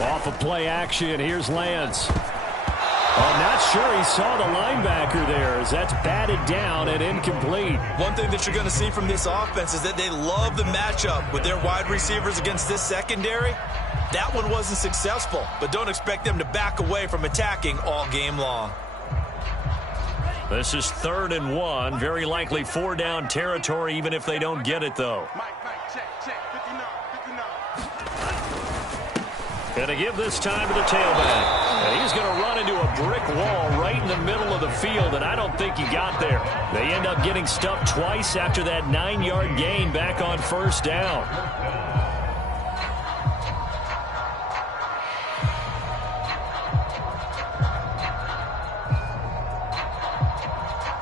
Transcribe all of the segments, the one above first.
Off of play action, here's Lance. I'm not sure he saw the linebacker there as that's batted down and incomplete. One thing that you're going to see from this offense is that they love the matchup with their wide receivers against this secondary. That one wasn't successful, but don't expect them to back away from attacking all game long. This is 3rd and 1. Very likely 4-down territory, even if they don't get it, though. Going to give this time to the tailback. And he's going to run into a brick wall right in the middle of the field, and I don't think he got there. They end up getting stuffed twice after that 9-yard gain back on 1st down.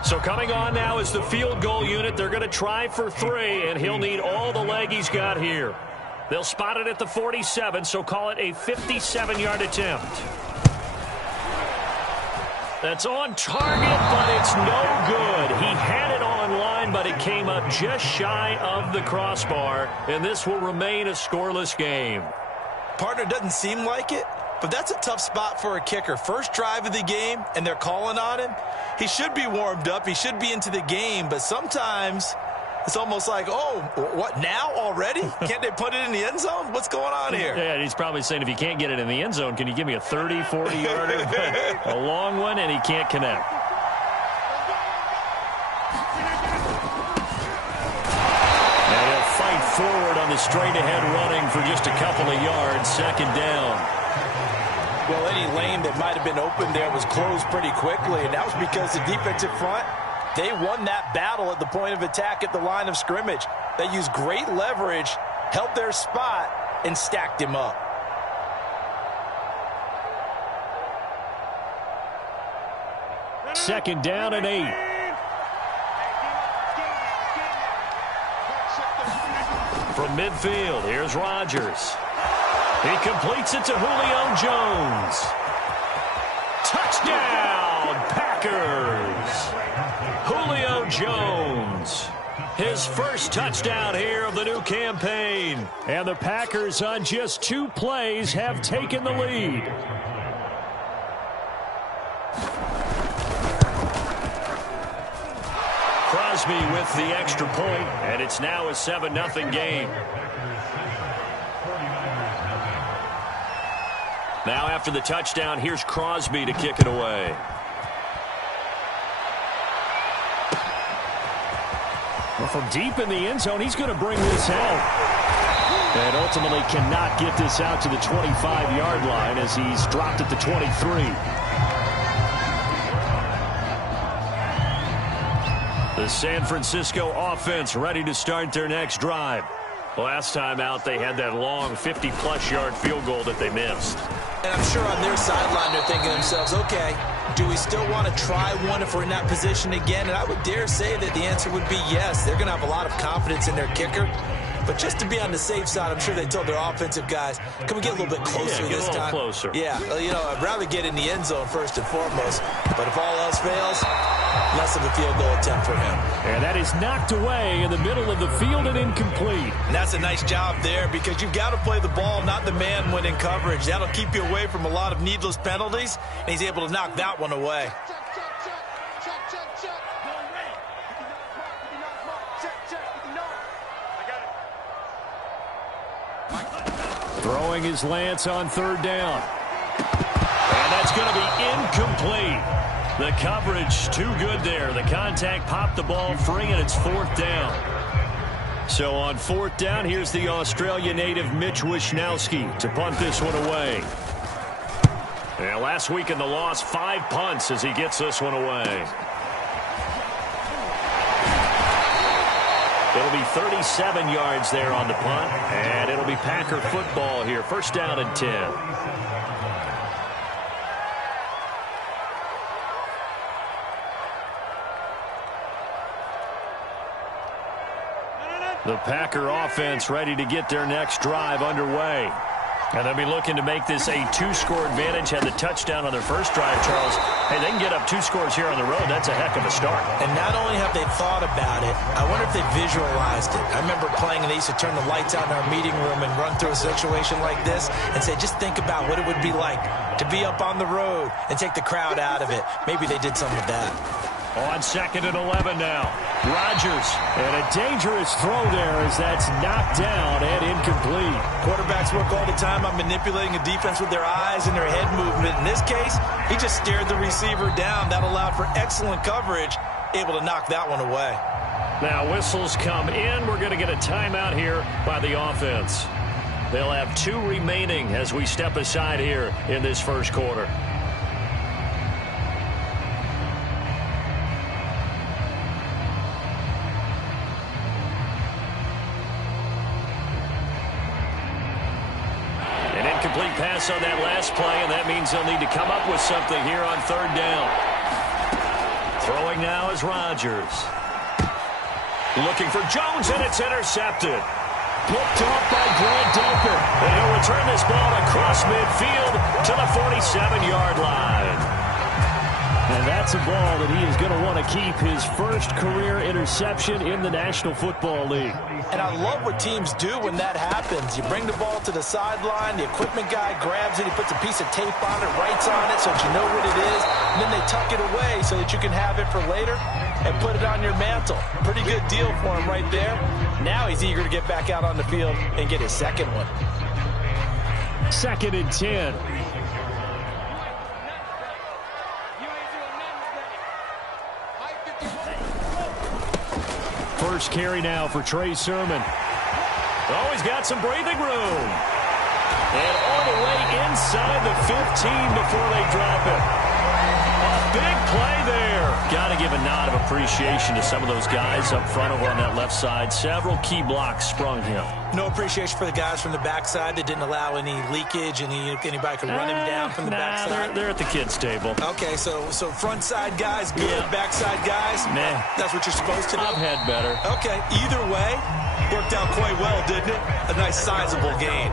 So coming on now is the field goal unit. They're going to try for 3, and he'll need all the leg he's got here. They'll spot it at the 47, so call it a 57-yard attempt. That's on target, but it's no good. He had it on line, but it came up just shy of the crossbar, and this will remain a scoreless game. Partner, doesn't seem like it, but that's a tough spot for a kicker. First drive of the game, and they're calling on him. He should be warmed up. He should be into the game, but sometimes it's almost like, oh, what, now already? Can't they put it in the end zone? What's going on here? Yeah, he's probably saying, if you can't get it in the end zone, can you give me a 30, 40-yarder? A long one, and he can't connect. And he'll fight forward on the straight-ahead running for just a couple of yards. 2nd down. Well, any lane that might have been open there was closed pretty quickly, and that was because the defensive front, they won that battle at the point of attack at the line of scrimmage. They used great leverage, held their spot, and stacked him up. Second down and 8. From midfield, here's Rodgers. He completes it to Julio Jones. Touchdown, Packers. Julio Jones. His first touchdown here of the new campaign. And the Packers on just 2 plays have taken the lead. Crosby with the extra point, and it's now a 7-0 game. Now after the touchdown, here's Crosby to kick it away. Well, from deep in the end zone, he's going to bring this out. And ultimately cannot get this out to the 25-yard line as he's dropped at the 23. The San Francisco offense ready to start their next drive. Last time out, they had that long 50-plus yard field goal that they missed. And I'm sure on their sideline they're thinking to themselves, okay, do we still want to try one if we're in that position again? And I would dare say that the answer would be yes. They're going to have a lot of confidence in their kicker. But just to be on the safe side, I'm sure they told their offensive guys, can we get a little bit closer this time? Get a little closer. Yeah, you know, I'd rather get in the end zone first and foremost. But if all else fails, less of a field goal attempt for him. And that is knocked away in the middle of the field and incomplete. And that's a nice job there because you've got to play the ball, not the man when in coverage. That'll keep you away from a lot of needless penalties, and he's able to knock that one away. Throwing his Lance on 3rd down. And that's going to be incomplete. The coverage too good there. The contact popped the ball free, and it's 4th down. So on 4th down, here's the Australia native Mitch Wishnowsky to punt this one away. And last week in the loss, 5 punts as he gets this one away. It'll be 37 yards there on the punt, and it'll be Packer football here. 1st down and 10. The Packer offense ready to get their next drive underway. And they'll be looking to make this a two-score advantage. Had the touchdown on their first drive, Charles. Hey, they can get up 2 scores here on the road. That's a heck of a start. And not only have they thought about it, I wonder if they visualized it. I remember playing, and they used to turn the lights out in our meeting room and run through a situation like this and say, just think about what it would be like to be up on the road and take the crowd out of it. Maybe they did some of that. On 2nd and 11 now. Rodgers. And a dangerous throw there as that's knocked down and incomplete. Quarterbacks work all the time on manipulating a defense with their eyes and their head movement. In this case, he just stared the receiver down. That allowed for excellent coverage, able to knock that one away. Now whistles come in. We're going to get a timeout here by the offense. They'll have 2 remaining as we step aside here in this first quarter. Complete pass on that last play, and that means they'll need to come up with something here on 3rd down. Throwing now is Rodgers. Looking for Jones, and it's intercepted. Picked off by Grant Delpit. And he'll return this ball across midfield to the 47-yard line. And that's a ball that he is going to want to keep, his first career interception in the National Football League. And I love what teams do when that happens. You bring the ball to the sideline, the equipment guy grabs it, he puts a piece of tape on it, writes on it so that you know what it is, and then they tuck it away so that you can have it for later and put it on your mantle. Pretty good deal for him right there. Now he's eager to get back out on the field and get his second one. 2nd and 10. First carry now for Trey Sermon. Oh, he's got some breathing room. And all the way inside the 15 before they drop it. A big play there. Got to give a nod of appreciation to some of those guys up front over on that left side. Several key blocks sprung him. No appreciation for the guys from the backside that didn't allow any leakage, and anybody could run him down from the backside. They're at the kids' table. Okay, so front side guys good, yeah. Backside guys, nah. That's what you're supposed to do? I've had better. Okay, either way, worked out quite well, didn't it? A nice sizable gain.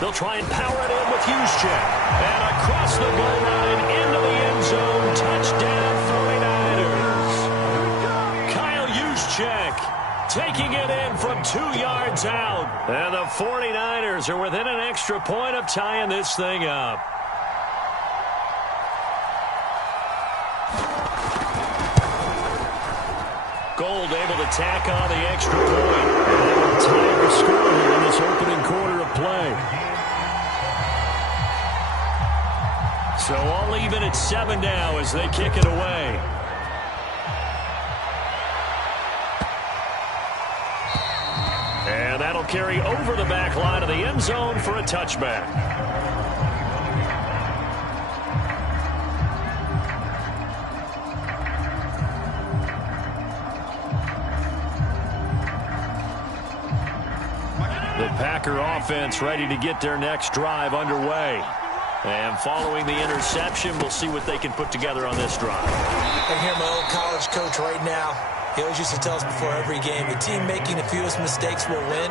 They'll try and power it in with Juszczyk. And across the goal line into the end zone. Touchdown 49ers. Kyle Juszczyk taking it in from 2 yards out. And the 49ers are within an extra point of tying this thing up. Gold able to tack on the extra point. And they will tie the score here in this opening quarter of play. So all even at 7 now as they kick it away. And that'll carry over the back line of the end zone for a touchback. The Packer offense ready to get their next drive underway. And following the interception, we'll see what they can put together on this drive. I hear my old college coach right now. He always used to tell us before every game, the team making the fewest mistakes will win.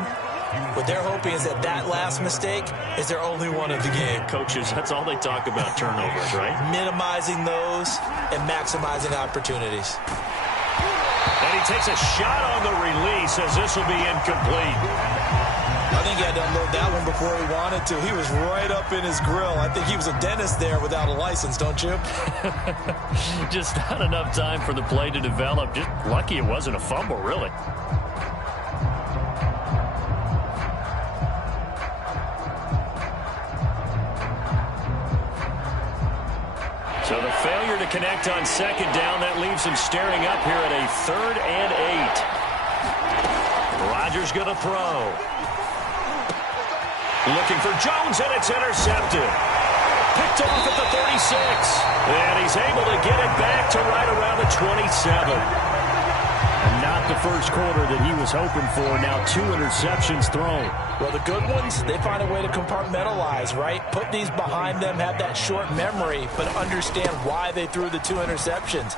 What they're hoping is that last mistake is their only one of the game. Coaches, that's all they talk about, turnovers, right? Minimizing those and maximizing opportunities. And he takes a shot on the release as this will be incomplete. I think he had to unload that one before he wanted to. He was right up in his grill. I think he was a dentist there without a license, don't you? Just not enough time for the play to develop. Just lucky it wasn't a fumble, really. So the failure to connect on 2nd down, that leaves him staring up here at a 3rd and 8. Rodgers going to throw. Looking for Jones, and it's intercepted. Picked off at the 36. And he's able to get it back to right around the 27. And not the first quarter that he was hoping for. Now 2 interceptions thrown. Well, the good ones, they find a way to compartmentalize, right? Put these behind them, have that short memory, but understand why they threw the 2 interceptions.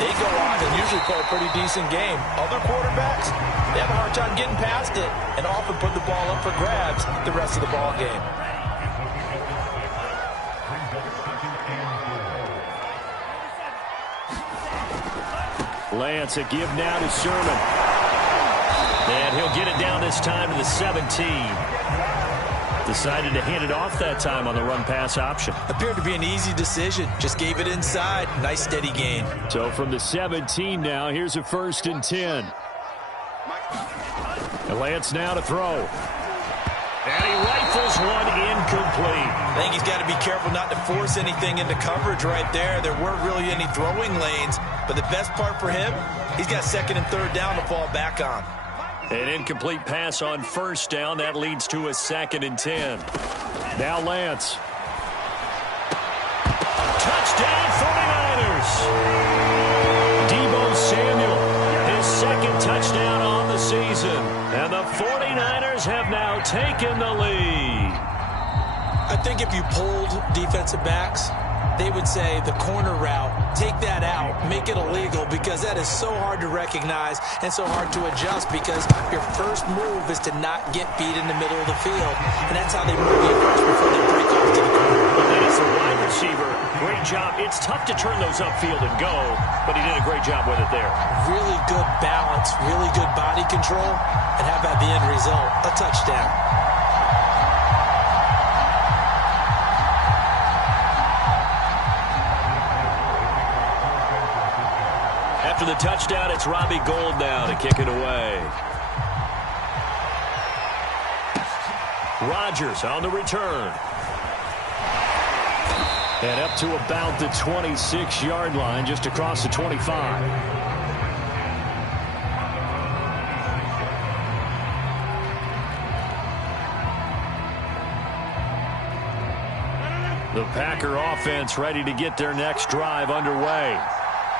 they go on and usually play a pretty decent game. Other quarterbacks, they have a hard time getting past it and often put the ball up for grabs the rest of the ball game. Lance, a give now to Sermon. And he'll get it down this time to the 17. Decided to hand it off that time on the run-pass option. Appeared to be an easy decision. Just gave it inside. Nice, steady gain. So from the 17 now, here's a 1st and 10. And Lance now to throw. And he rifles one incomplete. I think he's got to be careful not to force anything into coverage right there. There weren't really any throwing lanes. But the best part for him, he's got 2nd and 3rd down to fall back on. An incomplete pass on 1st down. That leads to a 2nd and 10. Now Lance. Touchdown 49ers. Deebo Samuel, his 2nd touchdown on the season. And the 49ers have now taken the lead. I think if you polled defensive backs, they would say the corner route, take that out, make it illegal, because that is so hard to recognize and so hard to adjust, because your first move is to not get beat in the middle of the field, and that's how they move you first before they break off to the corner. And as a wide receiver, great job. It's tough to turn those upfield and go, but he did a great job with it there. Really good balance, really good body control, and how about the end result? A touchdown. After the touchdown, it's Robbie Gould now to kick it away. Rodgers on the return. And up to about the 26-yard line, just across the 25. The Packer offense ready to get their next drive underway.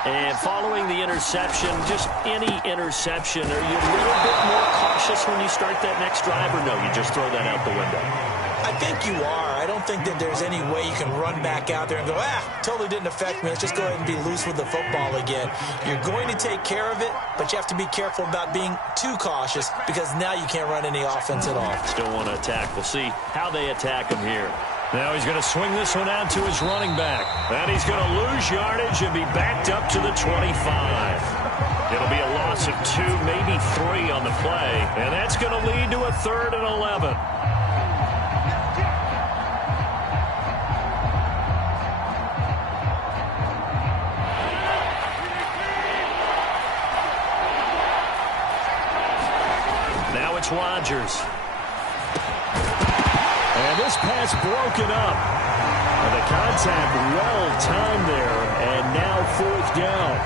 And following the interception, just any interception, are you a little bit more cautious when you start that next drive, or no, you just throw that out the window? I think you are. I don't think that there's any way you can run back out there and go, totally didn't affect me. Let's just go ahead and be loose with the football again. You're going to take care of it, but you have to be careful about being too cautious, because now you can't run any offense at all. Still want to attack. We'll see how they attack him here. Now he's going to swing this one out to his running back. And he's going to lose yardage and be backed up to the 25. It'll be a loss of 2, maybe 3 on the play. And that's going to lead to a 3rd and 11. Now it's Rodgers. And this pass broken up. And the contact well-timed there, and now 4th down.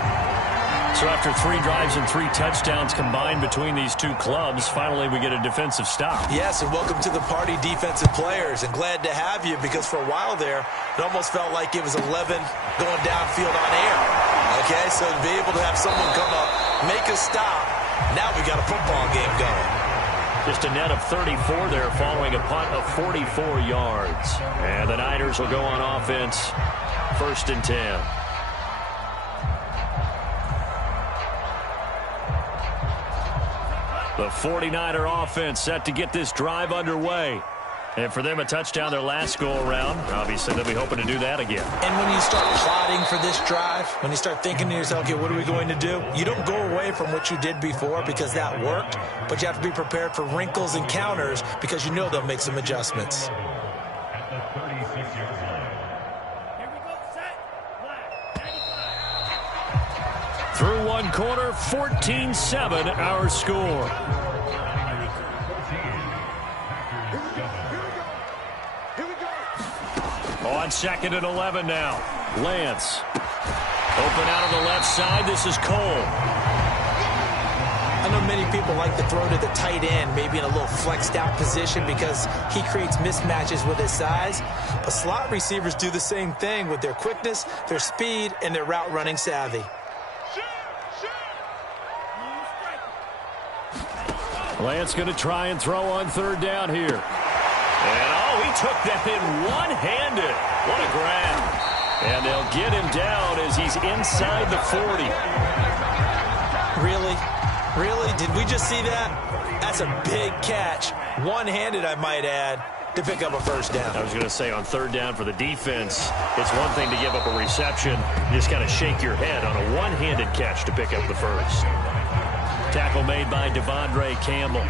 So after 3 drives and 3 touchdowns combined between these two clubs, finally we get a defensive stop. Yes, and welcome to the party, defensive players, and glad to have you, because for a while there, it almost felt like it was 11 going downfield on air. Okay, so to be able to have someone come up, make a stop, now we got a football game going. Just a net of 34 there following a punt of 44 yards. And the Niners will go on offense, 1st and 10. The 49er offense set to get this drive underway. And for them, a touchdown their last go-around. Obviously, they'll be hoping to do that again. And when you start plotting for this drive, when you start thinking to yourself, okay, what are we going to do? You don't go away from what you did before because that worked, but you have to be prepared for wrinkles and counters because you know they'll make some adjustments. Through one quarter, 14-7 our score. On 2nd and 11 now. Lance. Open out on the left side. This is Cole. I know many people like to throw to the tight end, maybe in a little flexed out position because he creates mismatches with his size. But slot receivers do the same thing with their quickness, their speed, and their route running savvy. Lance going to try and throw on 3rd down here. And, he took that in one-handed. What a grab. And they'll get him down as he's inside the 40. Really? Really? Did we just see that? That's a big catch. One-handed, I might add, to pick up a first down. I was going to say, on third down for the defense, it's one thing to give up a reception. You just kind of shake your head on a one-handed catch to pick up the first. Tackle made by Devondre Campbell.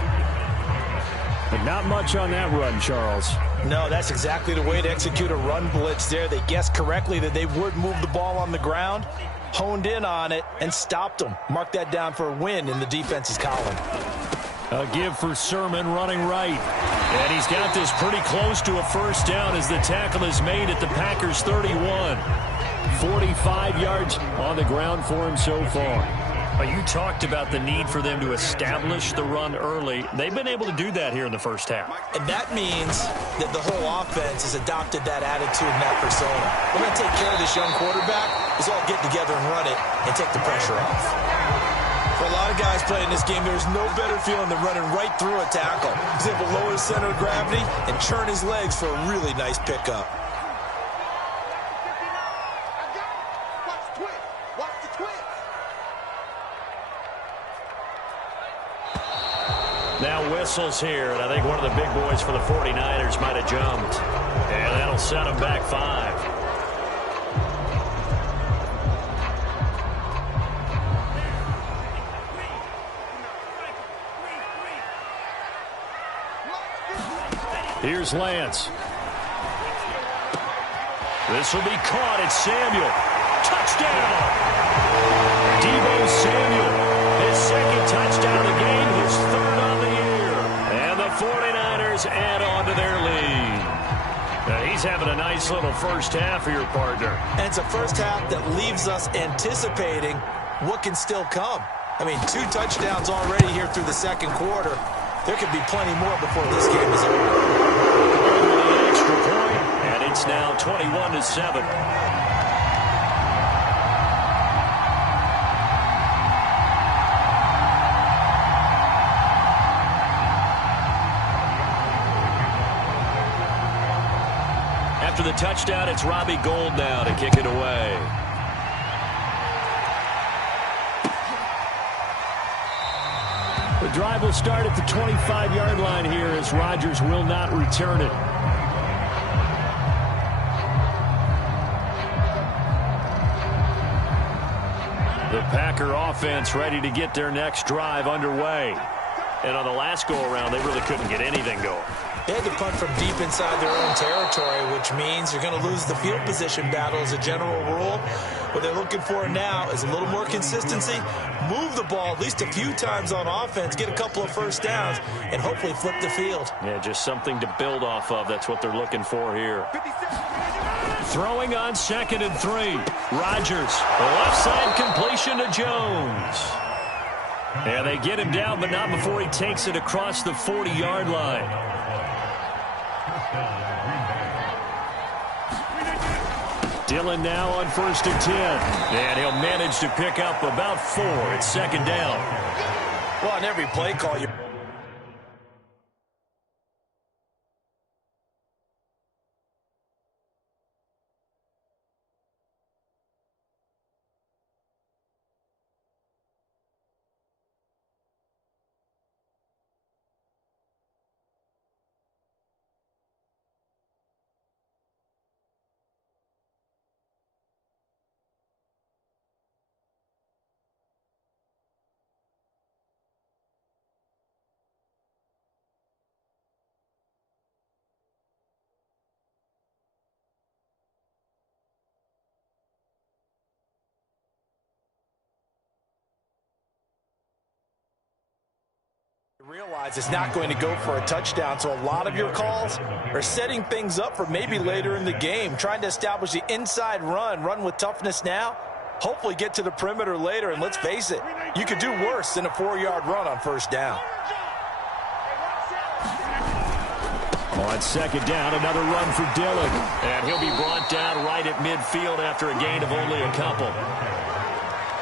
But not much on that run, Charles. No, that's exactly the way to execute a run blitz there. They guessed correctly that they would move the ball on the ground, honed in on it, and stopped them. Mark that down for a win in the defense's column. A give for Sermon running right. And he's got this pretty close to a first down as the tackle is made at the Packers' 31. 45 yards on the ground for him so far. You talked about the need for them to establish the run early. They've been able to do that here in the first half. And that means that the whole offense has adopted that attitude and that persona. We're going to take care of this young quarterback. Let's all get together and run it and take the pressure off. For a lot of guys playing this game, there's no better feeling than running right through a tackle. He's able to lower his center of gravity and churn his legs for a really nice pickup. Now whistles here, and I think one of the big boys for the 49ers might have jumped. And that'll set them back 5. Here's Lance. This will be caught. It's Samuel. Touchdown! Deebo Samuel, his second touchdown of the game, his third on the year. And the 49ers add on to their lead. Now he's having a nice little first half here, partner. And it's a first half that leaves us anticipating what can still come. I mean, 2 touchdowns already here through the second quarter. There could be plenty more before this game is over. An extra point, and it's now 21-7. After the touchdown, it's Robbie Gould now to kick it away. The drive will start at the 25-yard line here as Rodgers will not return it. The Packer offense ready to get their next drive underway. And on the last go-around, they really couldn't get anything going. They had to punt from deep inside their own territory, which means you're going to lose the field position battle as a general rule. What they're looking for now is a little more consistency, move the ball at least a few times on offense, get a couple of first downs, and hopefully flip the field. Yeah, just something to build off of. That's what they're looking for here. Throwing on 2nd and 3. Rodgers, the left side completion to Jones. And they get him down, but not before he takes it across the 40-yard line. Dillon now on 1st and 10. And he'll manage to pick up about 4. It's 2nd down. Well, on every play call, you realize it's not going to go for a touchdown, so a lot of your calls are setting things up for maybe later in the game, trying to establish the inside run with toughness now, hopefully get to the perimeter later, and let's face it, you could do worse than a 4-yard run on 1st down. On 2nd down, another run for Dillon, and he'll be brought down right at midfield after a gain of only a couple.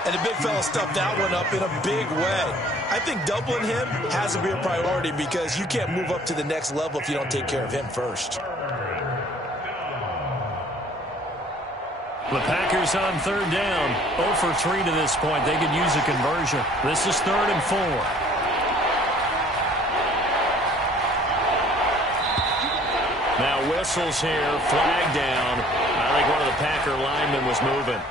And the big fella stuffed that one up in a big way. I think doubling him has to be a priority because you can't move up to the next level if you don't take care of him first. The Packers on third down. 0 for 3 to this point. They could use a conversion. This is 3rd and 4. Now whistles here. Flag down. I think one of the Packer linemen was moving.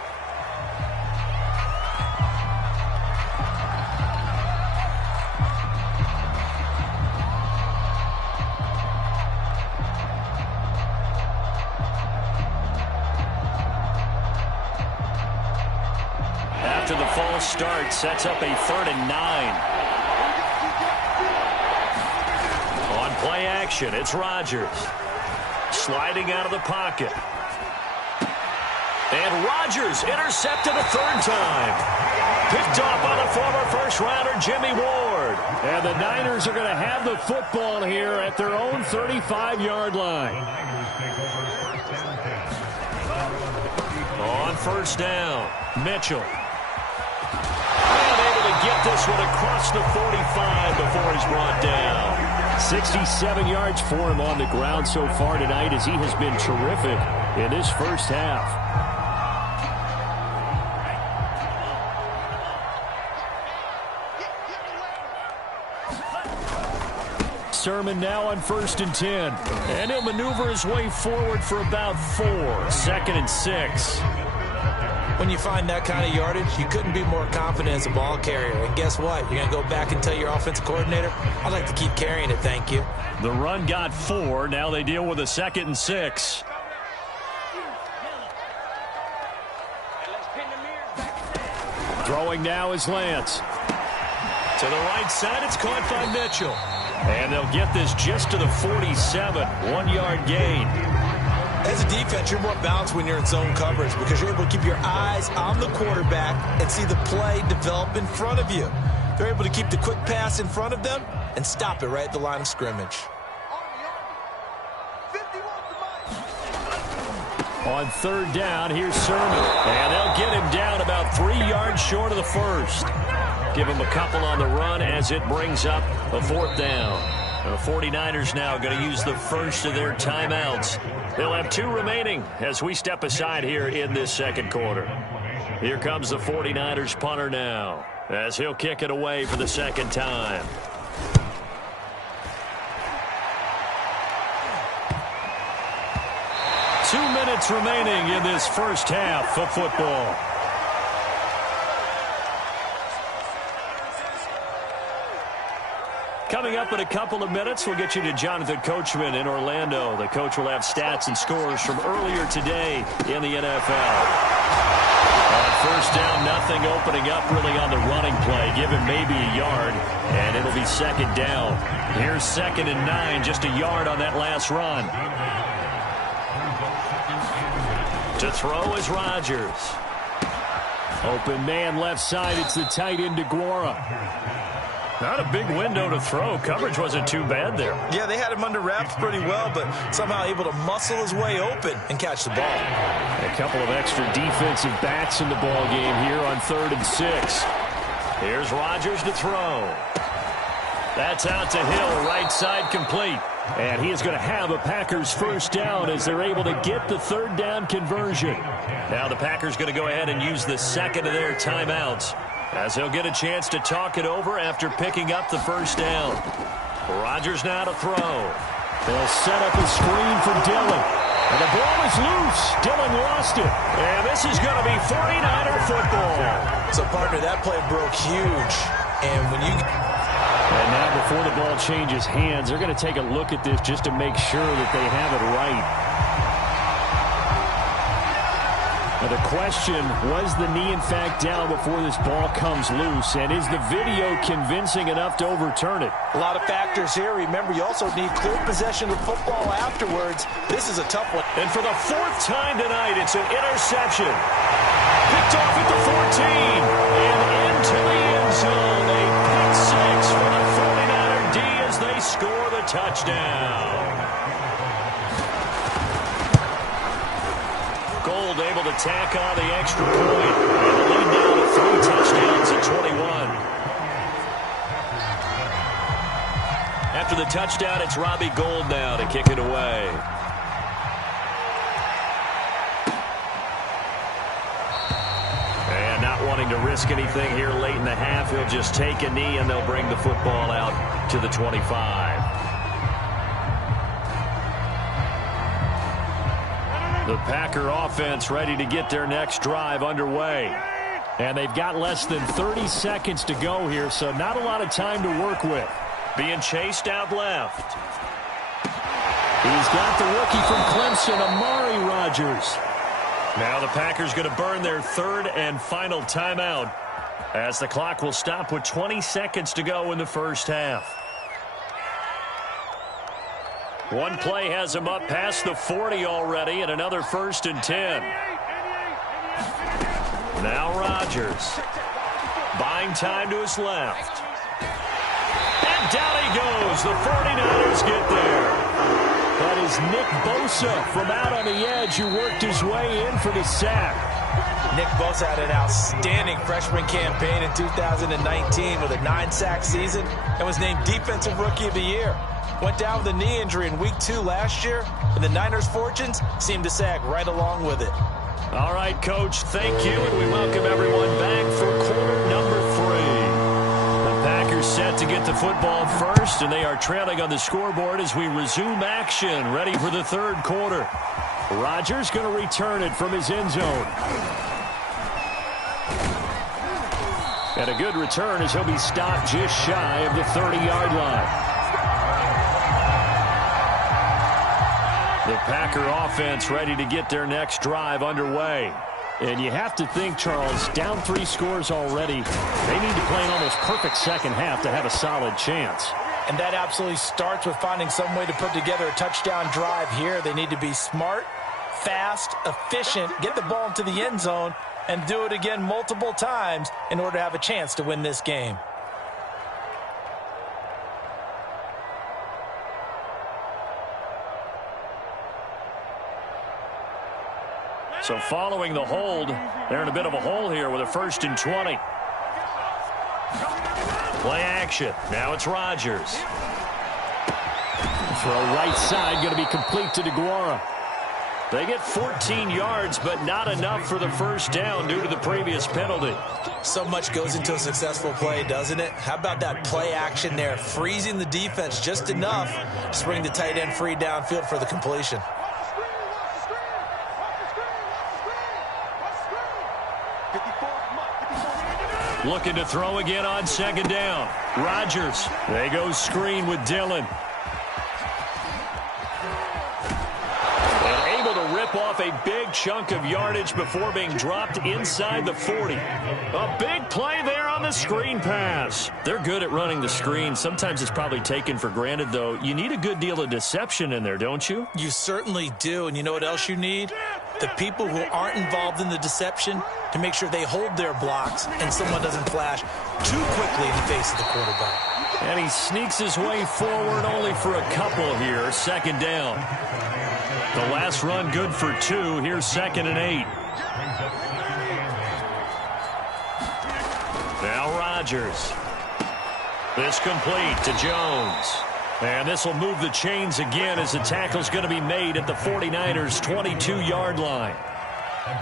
After the false start, sets up a 3rd and 9. On play action, it's Rodgers. Sliding out of the pocket. And Rodgers intercepted a 3rd time. Picked off by the former first-rounder Jimmy Ward. And the Niners are going to have the football here at their own 35-yard line. On first down, Mitchell. And able to get this one across the 45 before he's brought down. 67 yards for him on the ground so far tonight as he has been terrific in this first half. Sermon now on 1st and 10. And he'll maneuver his way forward for about 4. 2nd and 6. When you find that kind of yardage, you couldn't be more confident as a ball carrier. And guess what? You're going to go back and tell your offensive coordinator, I'd like to keep carrying it, thank you. The run got 4. Now they deal with a 2nd and 6. Throwing now is Lance. To the right side, it's caught by Mitchell. And they'll get this just to the 47. 1-yard gain. As a defense, you're more balanced when you're in zone coverage because you're able to keep your eyes on the quarterback and see the play develop in front of you. They're able to keep the quick pass in front of them and stop it right at the line of scrimmage. On 3rd down, here's Sermon. And they'll get him down about 3 yards short of the first. Give him a couple on the run as it brings up a 4th down. The 49ers now going to use the first of their timeouts. They'll have 2 remaining as we step aside here in this second quarter. Here comes the 49ers punter now as he'll kick it away for the 2nd time. Two minutes remaining in this first half of football. Coming up in a couple of minutes, we'll get you to Jonathan Coachman in Orlando. The coach will have stats and scores from earlier today in the NFL. On first down, nothing opening up really on the running play. Give him maybe a yard, and it'll be 2nd down. Here's 2nd and 9, just a yard on that last run. To throw is Rodgers. Open man left side. It's the tight end DeGuara. Not a big window to throw. Coverage wasn't too bad there. Yeah, they had him under wraps pretty well, but somehow able to muscle his way open and catch the ball. A couple of extra defensive backs in the ball game here on 3rd and 6. Here's Rodgers to throw. That's out to Hill, right side complete. And he is going to have a Packers first down as they're able to get the 3rd down conversion. Now the Packers going to go ahead and use the 2nd of their timeouts as he'll get a chance to talk it over after picking up the first down. Rodgers now to throw. They'll set up a screen for Dillon. And the ball is loose. Dillon lost it. And this is going to be 49er football. So, partner, that play broke huge. And when you... And now before the ball changes hands, they're going to take a look at this just to make sure that they have it right. Now the question, was the knee in fact down before this ball comes loose? And is the video convincing enough to overturn it? A lot of factors here. Remember, you also need clear possession of football afterwards. This is a tough one. And for the 4th time tonight, it's an interception. Picked off at the 14 and into the end zone. A pick 6 for the 49er D as they score the touchdown. Gold able to tack on the extra point. And the lead now to 3 touchdowns at 21. After the touchdown, it's Robbie Gould now to kick it away. to risk anything here late in the half. He'll just take a knee, and they'll bring the football out to the 25. The Packer offense ready to get their next drive underway. And they've got less than 30 seconds to go here, so not a lot of time to work with. Being chased out left. He's got the rookie from Clemson, Amari Rodgers. Now the Packers going to burn their third and final timeout as the clock will stop with 20 seconds to go in the first half. One play has him up past the 40 already, and another 1st and 10. Now Rodgers. Buying time to his left. And down he goes. The 49ers get there. That is Nick Bosa from out on the edge who worked his way in for the sack. Nick Bosa had an outstanding freshman campaign in 2019 with a 9-sack season and was named Defensive Rookie of the Year. Went down with a knee injury in Week 2 last year, and the Niners' fortunes seemed to sag right along with it. All right, Coach, thank you, and we welcome everyone back for quarter number 3. The Packers set to get the football first, and they are trailing on the scoreboard as we resume action, ready for the third quarter. Rodgers going to return it from his end zone. And a good return as he'll be stopped just shy of the 30-yard line. The Packer offense ready to get their next drive underway. And you have to think, Charles, down 3 scores already. They need to play an almost perfect second half to have a solid chance. And that absolutely starts with finding some way to put together a touchdown drive here. They need to be smart, fast, efficient, get the ball into the end zone, and do it again multiple times in order to have a chance to win this game. So following the hold, they're in a bit of a hole here with a 1st and 20. Play action. Now it's Rodgers. Throw right side, going to be complete to DeGuara. They get 14 yards, but not enough for the first down due to the previous penalty. So much goes into a successful play, doesn't it? How about that play action there, freezing the defense just enough to bring the tight end free downfield for the completion. Looking to throw again on 2nd down. Rodgers. They go screen with Dillon. And able to rip off a big chunk of yardage before being dropped inside the 40. A big play there on the screen pass. They're good at running the screen. Sometimes it's probably taken for granted, though. You need a good deal of deception in there, don't you? You certainly do. And you know what else you need? The people who aren't involved in the deception to make sure they hold their blocks and someone doesn't flash too quickly in the face of the quarterback. And he sneaks his way forward only for a couple here. 2nd down. The last run good for 2. Here's 2nd and 8. Now Rodgers. This complete to Jones. And this will move the chains again as the tackle's going to be made at the 49ers' 22-yard line.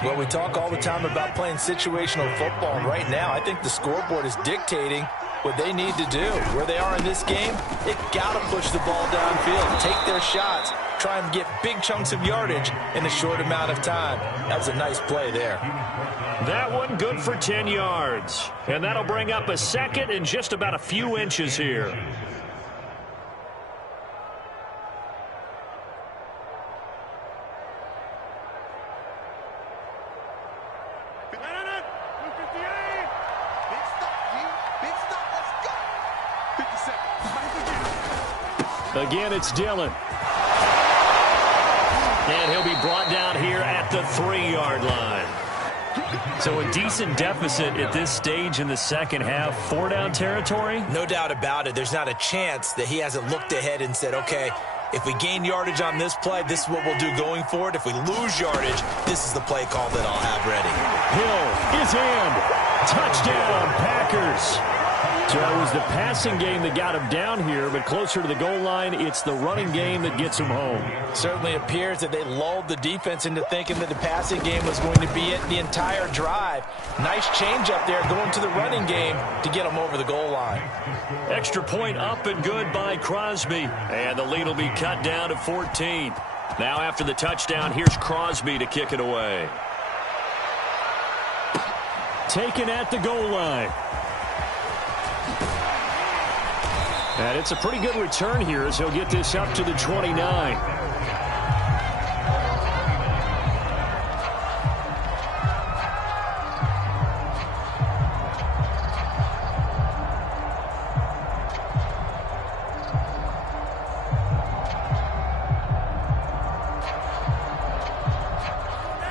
Well, we talk all the time about playing situational football, and right now I think the scoreboard is dictating what they need to do. Where they are in this game, they've got to push the ball downfield, take their shots, try and get big chunks of yardage in a short amount of time. That was a nice play there. That one good for 10 yards. And that'll bring up a 2nd and just about a few inches here. Again, it's Dillon. And he'll be brought down here at the 3-yard line. So a decent deficit at this stage in the second half. 4-down territory? No doubt about it. There's not a chance that he hasn't looked ahead and said, okay, if we gain yardage on this play, this is what we'll do going forward. If we lose yardage, this is the play call that I'll have ready. Hill is in. Touchdown, Packers. So it was the passing game that got him down here, but closer to the goal line, it's the running game that gets him home. Certainly appears that they lulled the defense into thinking that the passing game was going to be it the entire drive. Nice change up there going to the running game to get them over the goal line. Extra point up and good by Crosby. And the lead will be cut down to 14. Now after the touchdown, here's Crosby to kick it away. Taken at the goal line. And it's a pretty good return here as he'll get this up to the 29.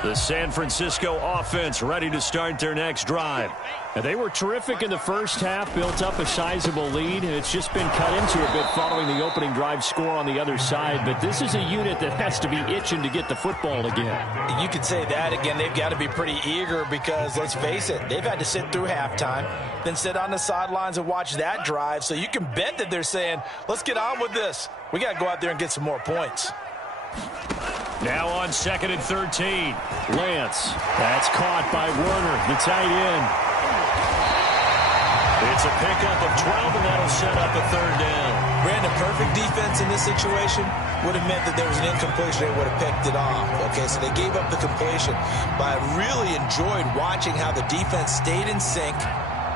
The San Francisco offense ready to start their next drive. And they were terrific in the first half, built up a sizable lead, and it's just been cut into a bit following the opening drive score on the other side. But this is a unit that has to be itching to get the football again. You could say that again. They've got to be pretty eager because, let's face it, they've had to sit through halftime, then sit on the sidelines and watch that drive. So you can bet that they're saying, let's get on with this. We got to go out there and get some more points. Now on 2nd and 13. Lance. That's caught by Werner, the tight end. It's a pickup of 12, and that'll set up a third down. Brandon, perfect defense in this situation would have meant that there was an incompletion. They would have picked it off. Okay, so they gave up the completion. But I really enjoyed watching how the defense stayed in sync,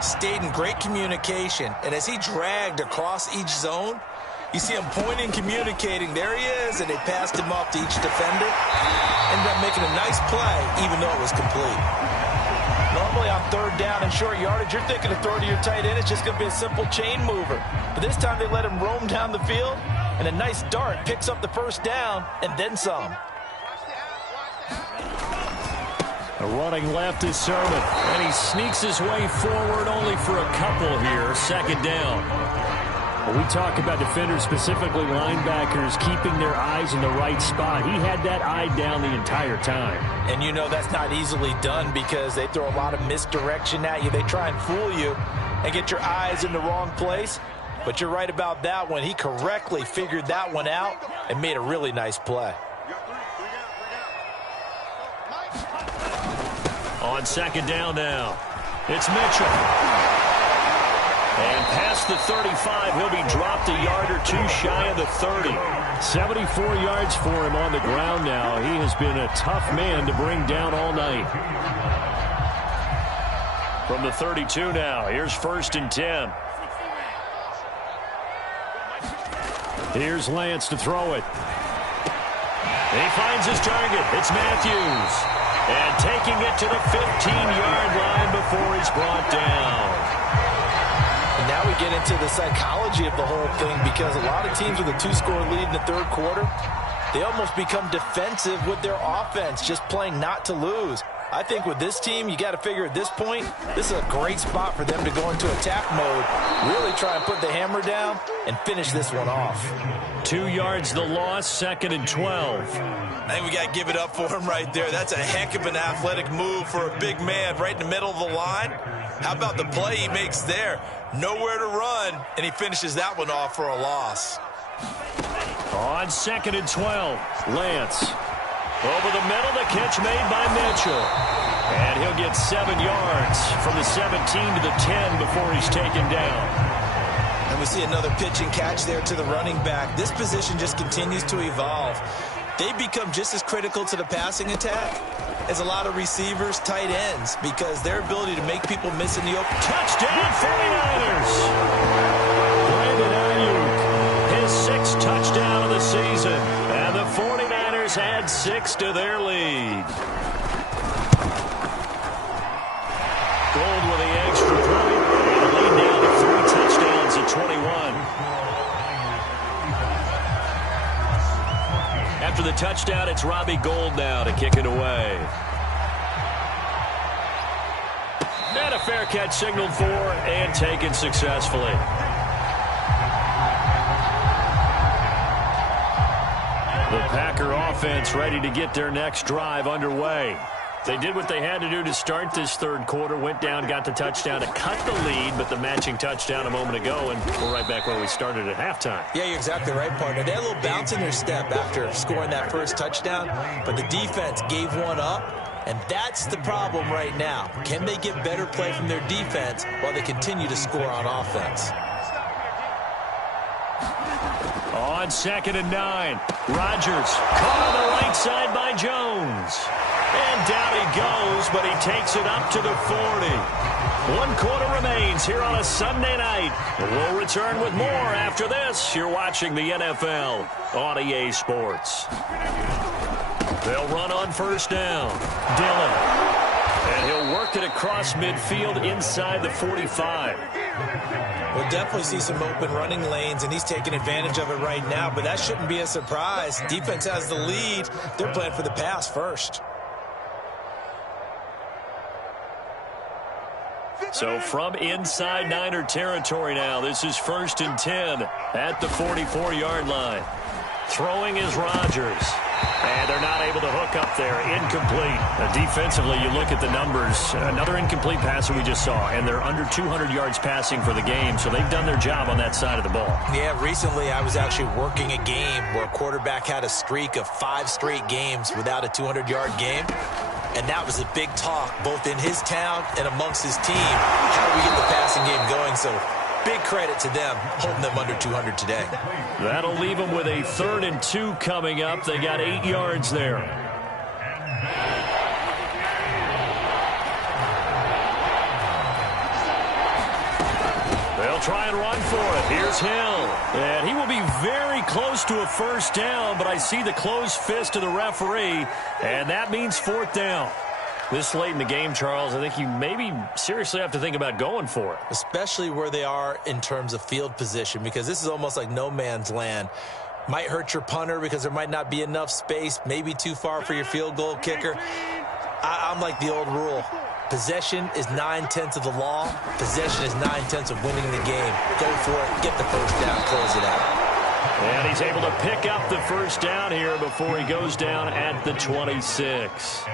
stayed in great communication. And as he dragged across each zone, you see him pointing, communicating. There he is, and they passed him off to each defender. Ended up making a nice play, even though it was complete. Normally on third down and short yardage, you're thinking of throw to your tight end. It's just going to be a simple chain mover. But this time they let him roam down the field, and a nice dart picks up the first down and then some. Running left is Sermon. And he sneaks his way forward only for a couple here. Second down. When we talk about defenders, specifically linebackers, keeping their eyes in the right spot, he had that eye down the entire time. And you know that's not easily done because they throw a lot of misdirection at you. They try and fool you and get your eyes in the wrong place. But you're right about that one. He correctly figured that one out and made a really nice play. On 2nd down now, it's Mitchell. And past the 35, he'll be dropped a yard or two shy of the 30. 74 yards for him on the ground now. He has been a tough man to bring down all night. From the 32 now, here's 1st and 10. Here's Lance to throw it. He finds his target. It's Matthews. And taking it to the 15-yard line before he's brought down. And now we get into the psychology of the whole thing because a lot of teams with a 2-score lead in the third quarter, they almost become defensive with their offense, just playing not to lose. I think with this team, you got to figure at this point, this is a great spot for them to go into attack mode, really try and put the hammer down and finish this one off. 2 yards the loss, 2nd and 12. I think we got to give it up for him right there. That's a heck of an athletic move for a big man right in the middle of the line. How about the play he makes there? Nowhere to run, and he finishes that one off for a loss. On 2nd and 12, Lance. Over the middle, the catch made by Mitchell. And he'll get 7 yards from the 17 to the 10 before he's taken down. And we see another pitch and catch there to the running back. This position just continues to evolve. They become just as critical to the passing attack as a lot of receivers, tight ends, because their ability to make people miss in the open. Touchdown, 49ers! Brandon Ayuk. His 6th touchdown of the season. And the 49ers add 6 to their lead. Gold with the extra point. And the lead now to 3 touchdowns at 21. After the touchdown, it's Robbie Gould now to kick it away. And a fair catch signaled for and taken successfully. The Packer offense ready to get their next drive underway. They did what they had to do to start this third quarter, went down, got the touchdown to cut the lead, but the matching touchdown a moment ago, and we're right back where we started at halftime. Yeah, you're exactly right, partner. They had a little bounce in their step after scoring that first touchdown, but the defense gave one up, and that's the problem right now. Can they get better play from their defense while they continue to score on offense? On 2nd and 9, Rodgers caught on the right side by Jones. And down he goes, but he takes it up to the 40. 1 quarter remains here on a Sunday night. We'll return with more after this. You're watching the NFL on EA Sports. They'll run on 1st down. Dillon. And he'll work it across midfield inside the 45. We'll definitely see some open running lanes, and he's taking advantage of it right now, but that shouldn't be a surprise. Defense has the lead. They're playing for the pass first. So from inside Niner territory now, this is 1st and 10 at the 44-yard line. Throwing is Rodgers. And they're not able to hook up there. Incomplete. Defensively, you look at the numbers. Another incomplete pass that we just saw, and they're under 200 yards passing for the game, so they've done their job on that side of the ball. Yeah, recently I was actually working a game where a quarterback had a streak of 5 straight games without a 200-yard game. And that was a big talk, both in his town and amongst his team. How do we get the passing game going? So big credit to them, holding them under 200 today. That'll leave them with a 3rd and 2 coming up. They got 8 yards there. They'll try and run for it. Here's Hill. And he will be very close to a 1st down, but I see the closed fist of the referee, and that means 4th down. This late in the game, Charles, I think you maybe seriously have to think about going for it. Especially where they are in terms of field position, because this is almost like no man's land. Might hurt your punter because there might not be enough space, maybe too far for your field goal kicker. I'm like the old rule. Possession is 9/10 of the law. Possession is 9/10 of winning the game. Go for it, get the 1st down, close it out. And he's able to pick up the 1st down here before he goes down at the 26.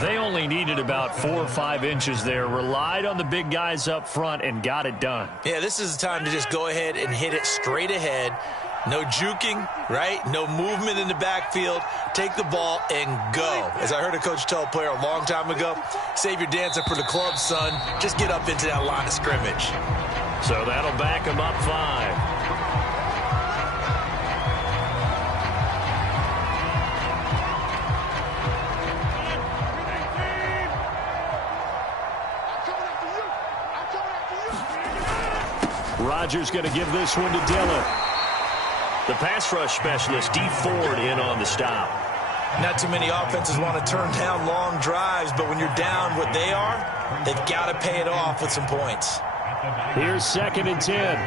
They only needed about 4 or 5 inches there, relied on the big guys up front, and got it done. Yeah, this is the time to just go ahead and hit it straight ahead. No juking, right? No movement in the backfield. Take the ball and go. As I heard a coach tell a player a long time ago, save your dancing for the club, son. Just get up into that line of scrimmage. So that'll back him up 5. Rodgers going to give this one to Dillon. The pass rush specialist, D. Ford, in on the stop. Not too many offenses want to turn down long drives, but when you're down what they are, they've got to pay it off with some points. Here's 2nd and 10.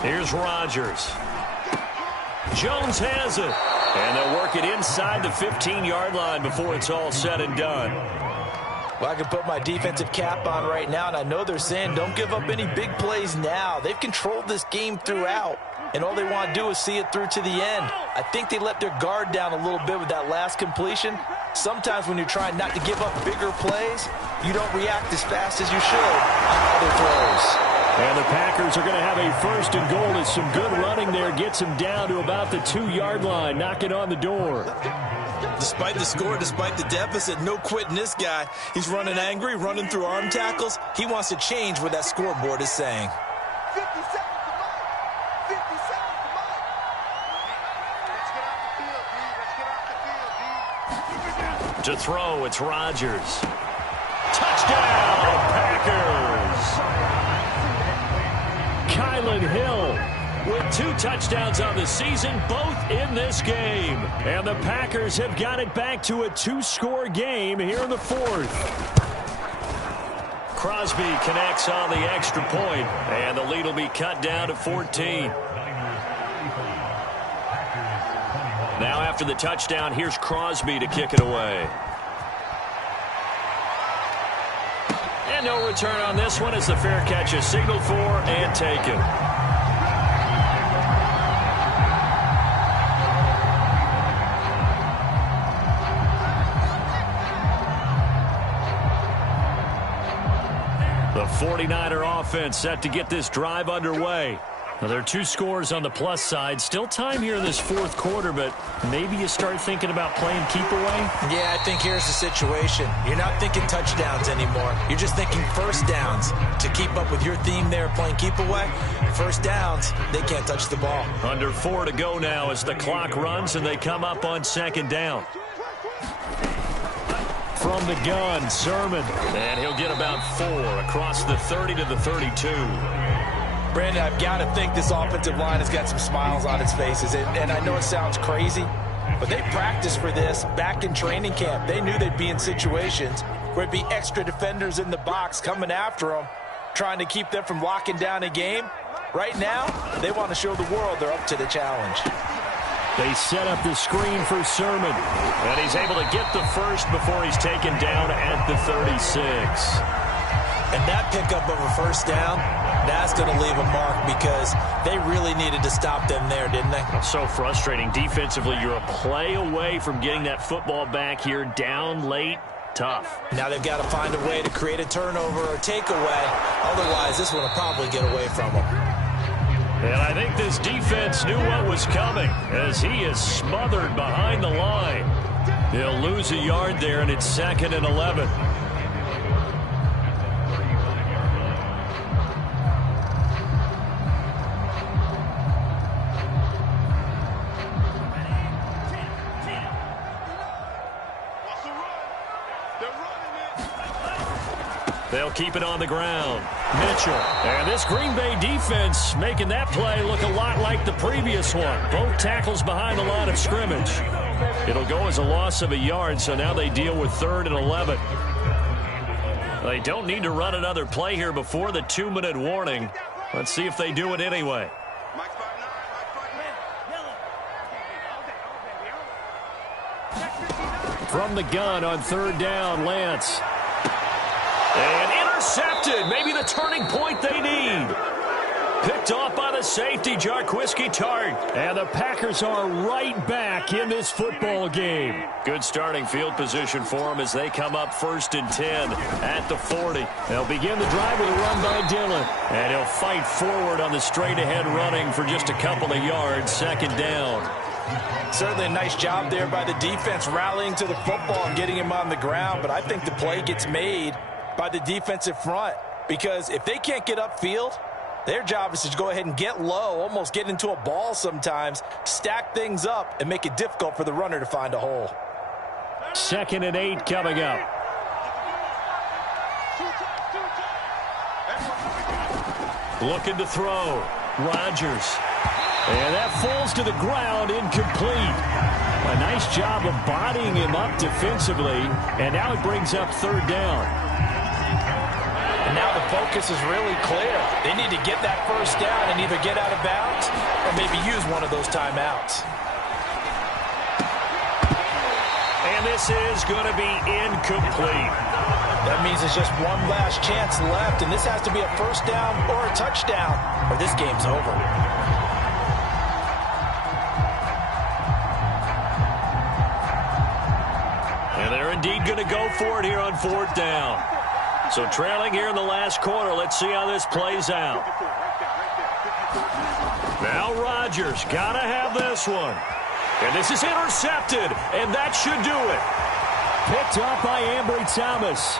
Here's Rodgers. Jones has it. And they'll work it inside the 15-yard line before it's all said and done. Well, I can put my defensive cap on right now, and I know they're saying don't give up any big plays now. They've controlled this game throughout, and all they want to do is see it through to the end. I think they let their guard down a little bit with that last completion. Sometimes when you're trying not to give up bigger plays, you don't react as fast as you should on other throws. And the Packers are going to have a 1st and goal. It's some good running there. Gets him down to about the 2-yard line. Knocking on the door. Despite the score, despite the deficit, no quitting this guy. He's running angry, running through arm tackles. He wants to change what that scoreboard is saying. 50 seconds to Mike. 50 seconds to Mike. Let's get off the field, D. Let's get off the field, D. To throw, it's Rodgers. Touchdown, Packers! Kylan Hill with 2 touchdowns on the season, both in this game. And the Packers have got it back to a 2-score game here in the 4th. Crosby connects on the extra point, and the lead will be cut down to 14. Now after the touchdown, here's Crosby to kick it away. And no return on this one as the fair catch is signaled for and taken. The 49er offense set to get this drive underway. Now, there are 2 scores on the plus side. Still time here in this fourth quarter, but maybe you start thinking about playing keep away? Yeah, I think here's the situation. You're not thinking touchdowns anymore. You're just thinking first downs. To keep up with your theme there, playing keep away, first downs, they can't touch the ball. Under 4 to go now as the clock runs and they come up on second down. From the gun, Sermon. And he'll get about 4 across the 30 to the 32. Brandon, I've got to think this offensive line has got some smiles on its faces. And I know it sounds crazy, but they practiced for this back in training camp. They knew they'd be in situations where it'd be extra defenders in the box coming after them, trying to keep them from locking down a game. Right now, they want to show the world they're up to the challenge. They set up the screen for Sermon, and he's able to get the first before he's taken down at the 36. And that pickup of a first down, that's going to leave a mark because they really needed to stop them there, didn't they? So frustrating. Defensively, you're a play away from getting that football back here, down late. Tough. Now they've got to find a way to create a turnover or takeaway. Otherwise, this one will probably get away from them. And I think this defense knew what was coming as he is smothered behind the line. He'll lose a yard there, and it's 2nd and 11. They'll keep it on the ground. Mitchell. And this Green Bay defense making that play look a lot like the previous one. Both tackles behind the line of scrimmage. It'll go as a loss of a yard, so now they deal with 3rd and 11. They don't need to run another play here before the 2-minute warning. Let's see if they do it anyway. From the gun on 3rd down, Lance. And intercepted. Maybe the turning point they need. Picked off by the safety, Jarquiski Tart. And the Packers are right back in this football game. Good starting field position for them as they come up 1st and 10 at the 40. They'll begin the drive with a run by Dillon. And he'll fight forward on the straight-ahead running for just a couple of yards. 2nd down. Certainly a nice job there by the defense rallying to the football and getting him on the ground. But I think the play gets made by the defensive front, because if they can't get upfield, their job is to go ahead and get low, almost get into a ball sometimes, stack things up, and make it difficult for the runner to find a hole. 2nd and 8 coming up. Looking to throw. Rodgers. And that falls to the ground, incomplete. A nice job of bodying him up defensively, and now it brings up 3rd down. And now the focus is really clear. They need to get that first down and either get out of bounds or maybe use one of those timeouts. And this is going to be incomplete. That means there's just one last chance left, and this has to be a first down or a touchdown, or this game's over. And they're indeed going to go for it here on 4th down. So trailing here in the last quarter. Let's see how this plays out. Now Rodgers got to have this one. And this is intercepted, and that should do it. Picked up by Ambry Thomas.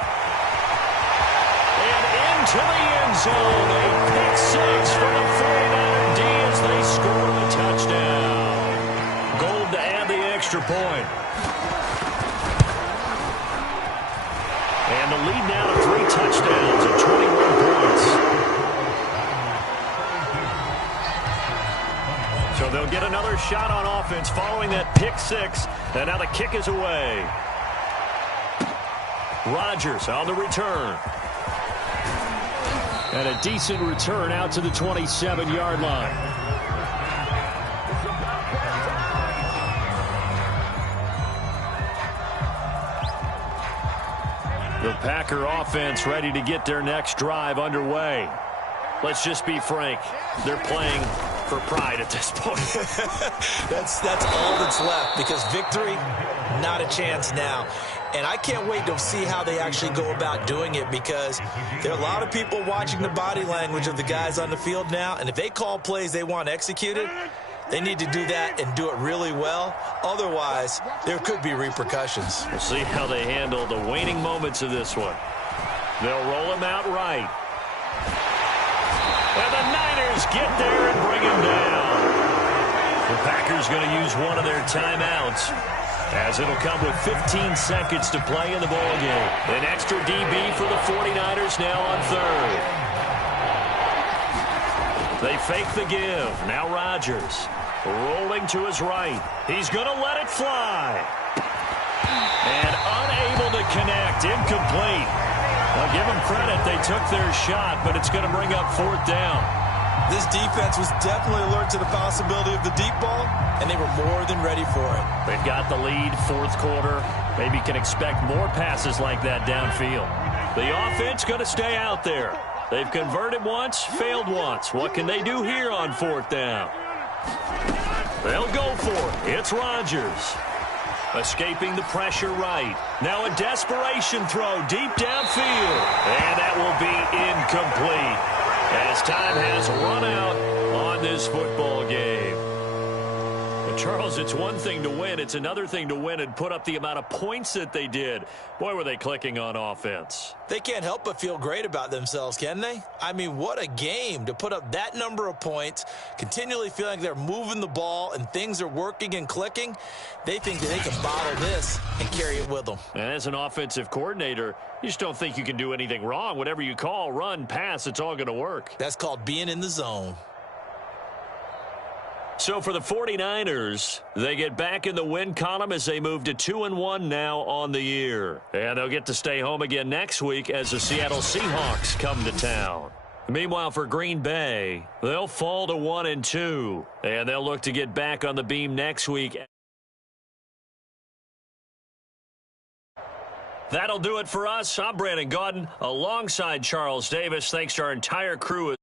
And into the end zone. A pick 6 for the 49er D as they score the touchdown. Gold to add the extra point. And the lead now to 3 touchdowns at 21 points. So they'll get another shot on offense following that pick 6. And now the kick is away. Rodgers on the return. And a decent return out to the 27-yard line. The Packer offense ready to get their next drive underway. Let's just be frank. They're playing for pride at this point. That's all that's left, because victory, not a chance now. And I can't wait to see how they actually go about doing it, because there are a lot of people watching the body language of the guys on the field now, and if they call plays they want executed, they need to do that and do it really well. Otherwise, there could be repercussions. We'll see how they handle the waning moments of this one. They'll roll him out right. And the Niners get there and bring him down. The Packers going to use one of their timeouts, as it'll come with 15 seconds to play in the ballgame. An extra DB for the 49ers now on third. They fake the give. Now Rodgers rolling to his right. He's going to let it fly. And unable to connect. Incomplete. I'll give them credit. They took their shot, but it's going to bring up fourth down. This defense was definitely alert to the possibility of the deep ball, and they were more than ready for it. They've got the lead, fourth quarter. Maybe can expect more passes like that downfield. The offense going to stay out there. They've converted once, failed once. What can they do here on fourth down? They'll go for it. It's Rodgers. Escaping the pressure right. Now a desperation throw deep downfield. And that will be incomplete, as time has run out on this football game. But Charles, it's one thing to win. It's another thing to win and put up the amount of points that they did. Boy, were they clicking on offense. They can't help but feel great about themselves, can they? I mean, what a game to put up that number of points, continually feeling they're moving the ball and things are working and clicking. They think that they can bottle this and carry it with them. And as an offensive coordinator, you just don't think you can do anything wrong. Whatever you call, run, pass, it's all going to work. That's called being in the zone. So for the 49ers, they get back in the win column as they move to 2-1 now on the year. And they'll get to stay home again next week as the Seattle Seahawks come to town. Meanwhile, for Green Bay, they'll fall to 1-2. And they'll look to get back on the beam next week. That'll do it for us. I'm Brandon Gaudin alongside Charles Davis. Thanks to our entire crew.